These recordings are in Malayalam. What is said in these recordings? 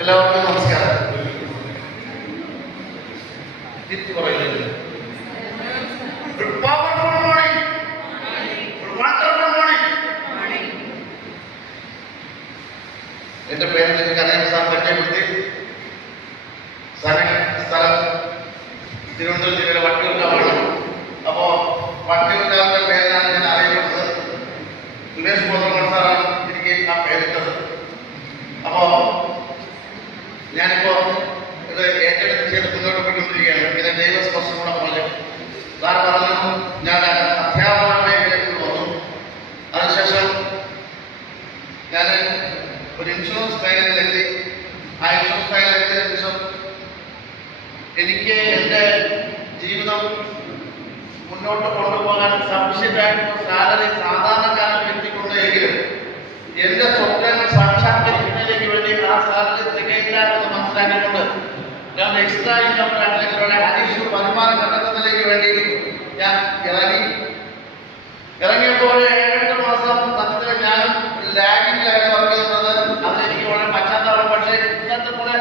എല്ലാവർക്കും നമസ്കാരം. തിരിച്ചു പറയുന്നത് എന്റെ പേര് നിങ്ങൾക്ക് അറിയാൻ സാർ പരിചയപ്പെടുത്തി. സ്ഥലം തിരുവനന്തപുരം ജില്ലയിലെ വട്ടിയൂർക്കാവാണ്. അപ്പോ വട്ടിയൂർക്കാവിന്റെ പേരിലാണ് ഞാൻ അറിയപ്പെടുന്നത്. സുരേഷ് ഗോത്രമൺ സാറാണ് എനിക്ക് ആ പേരിട്ടത്. അപ്പോ ഞാനിപ്പോ ഇത് ഏറ്റെടുത്ത് ചെയ്ത് മുന്നോട്ട് പോയിക്കൊണ്ടിരിക്കുകയാണ്. പിന്നെ ദൈവസ്പർശം കൂടെ പറഞ്ഞു. സാർ പറഞ്ഞു ഞാൻ അധ്യാപന മേഖലയിൽ വന്നു. അതിനുശേഷം ഞാൻ ഒരു ഇൻഷുറൻസ് മേഖലയിലെത്തി. ആ ഇൻഷുറൻസ് മേഖലയിലെത്തിയ ശേഷം എനിക്ക് എൻ്റെ ജീവിതം മുന്നോട്ട് കൊണ്ടുപോകാൻ സഫീഷ്യൻ്റായിട്ടുള്ള സാലറി സാധാരണക്കാരന് എത്തിക്കൊണ്ടെങ്കിലും എൻ്റെ സ്വപ്നങ്ങൾ സാക്ഷാത്കരിക്കുന്നതിലേക്ക് വേണ്ടി ആ സാലറി തികയില്ല എന്ന് മനസ്സിലാക്കിക്കൊണ്ട് ഞാൻ എക്സ്ട്രാ ഇൻകം അല്ലെങ്കിൽ അഡീഷണൽ വരുമാനം കണ്ടെത്തുന്നതിലേക്ക് വേണ്ടി ഞാൻ ഇറങ്ങിയപ്പോൾ 7-8 മാസം സത്യത്തിൽ ഞാൻ ലാഗിങ്ങിലാണ് വർക്ക് ചെയ്യുന്നത്. അതിലെനിക്ക് വളരെ പശ്ചാത്തലം. പക്ഷേ ഇന്നത്തെ പോലെ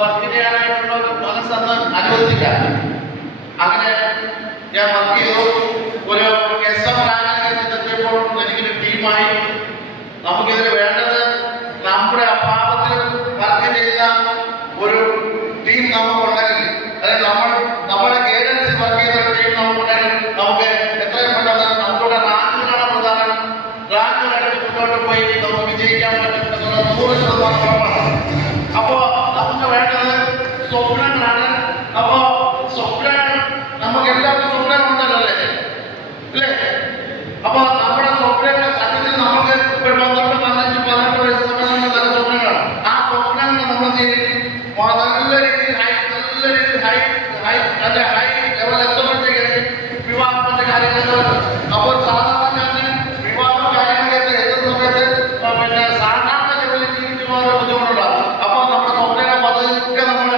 വർക്ക് ചെയ്യാനായിട്ടുള്ള ഒരു മനസ്സന്ന് അനുവദിച്ചില്ല. അങ്ങനെ ഞാൻ വർക്ക് ചെയ്തു. ഒരു SM റാങ്കിലേക്ക് എത്തിയപ്പോൾ എനിക്കൊരു ടീമായി. നമുക്കിതിന് വേണ്ടത് നമ്മുടെ അഭാവത്തിൽ വർക്ക് ചെയ്ത ഒരു ടീം നമുക്കുണ്ടെങ്കിൽ, അതായത് നമ്മുടെ ഗൈഡൻസിൽ വർക്ക് ചെയ്ത ഒരു ടീം നമുക്കുണ്ടെങ്കിൽ നമുക്ക് എത്രയും പെട്ടെന്ന് നമുക്കുള്ള റാങ്കുകളാണ് പ്രധാനം. റാങ്കുകളായിട്ട് മുന്നോട്ട് പോയി നമുക്ക് വിജയിക്കാൻ പറ്റും എന്നുള്ള 100% ഉറപ്പാണ്. അപ്പോ നമുക്ക് വേണ്ടത് സ്വപ്നങ്ങളാണ്. അപ്പോ സ്വപ്നങ്ങൾ നമുക്ക് എല്ലാവർക്കും സ്വപ്നങ്ങളുണ്ടല്ലോ അല്ലേ? അപ്പൊ നമ്മുടെ സ്വപ്നങ്ങൾ സത്യത്തിൽ നമുക്ക് ഒരു 12-15-18 വയസ്സ് സമയത്ത് നല്ല സ്വപ്നങ്ങളാണ്. ആ സ്വപ്നങ്ങൾ നമ്മൾ നല്ല രീതിയിൽ ഹൈ ലെവൽ എത്തുമ്പോഴത്തേക്ക് വിവാഹത്തിന്റെ കാര്യങ്ങൾ. അപ്പോൾ സാധാരണ വിവാഹ കാര്യങ്ങളൊക്കെ എത്തുന്ന സമയത്ത് പിന്നെ സാധാരണ ലെവലിൽ ജീവിച്ചു പോകാൻ ബുദ്ധിമുട്ടുണ്ടാകും. അപ്പോൾ നമ്മുടെ സ്വപ്നങ്ങൾ പതുക്കെ നമ്മൾ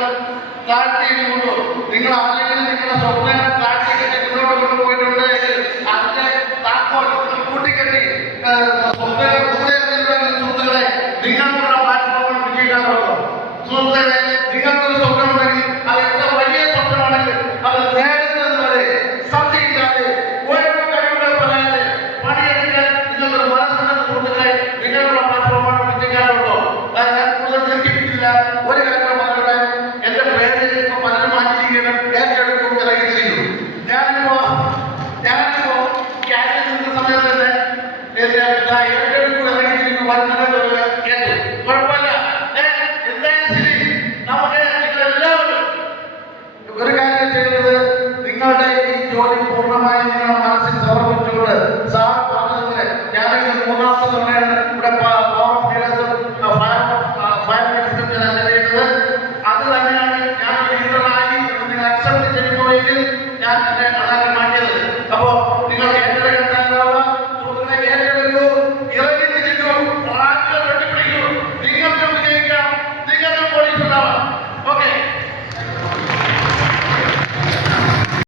താഴ്ത്തിയിട്ടുണ്ടോ? നിങ്ങൾ ആരെങ്കിലും നിങ്ങളുടെ സ്വപ്നങ്ങൾ താഴ്ത്തിക്കെട്ടി മുന്നോട്ട് കൊണ്ടുപോയിട്ടുണ്ട് എങ്കിൽ അതിന്റെ താക്കോൽ കൂട്ടിക്കെട്ടി സ്വപ്നങ്ങൾ കൂടെ സുഹൃത്തുക്കളെ നിങ്ങൾക്കുള്ള പ്ലാറ്റ്ഫോമിൽ വിജയിക്കാനുള്ളൂ. സുഹൃത്തുക്കളെ, നിങ്ങൾക്കൊരു സ്വപ്നമുണ്ടെങ്കിൽ അത് എത്ര വലിയ സ്വപ്നമാണെങ്കിൽ അത് നേടുന്നത് വരെ സത്യമില്ലാതെ ഓരോ കഴിവുകൾ പറയാതെ പണിയെടുക്കാൻ നിങ്ങളുടെ മനസ്സിലുള്ള സുഹൃത്തുക്കളെ നിങ്ങൾക്കുള്ള പ്ലാറ്റ്ഫോമാണ് വിജയിക്കാനുള്ളൂ. ഞാൻ കൂടുതൽ ദീർഘിപ്പിക്കില്ല. ഒരു കാര്യം പറഞ്ഞത് എന്റെ പേര് ഇപ്പൊ പലരും മാറ്റിയിരിക്കണം. ഏറ്റെടുക്കും ഇറങ്ങിയിരിക്കുന്നു. ഞാനിപ്പോ ക്യാരിയർ നിന്ന സമയത്ത് തന്നെ ഏറ്റെടുക്കും ഇറങ്ങിയിരിക്കുന്നു. വരുന്നത് കേട്ടു. കുഴപ്പമില്ല. എന്തായാലും ശരി, നമുക്ക് നിങ്ങളെല്ലാവരും ഒരു കാര്യം ചെയ്യുന്നത് നിങ്ങളുടെ ഈ ജോലി പൂർണ്ണമായി നിങ്ങളുടെ മനസ്സിൽ സമർപ്പിച്ചുകൊണ്ട് സാർ പറഞ്ഞതുപോലെ ഞാനെങ്കിൽ 3ാമത്തെ തവണയാണ് ഇവിടെ ഫയർ മിനിസ്റ്റർ ഞാൻ ചെയ്യുന്നത്. അത് തന്നെയാണ് ഞാൻ ലീഡറായി നിങ്ങൾ അക്സെപ്റ്റ് ചെയ്യുമ്പോഴെങ്കിൽ ഞാൻ എൻ്റെ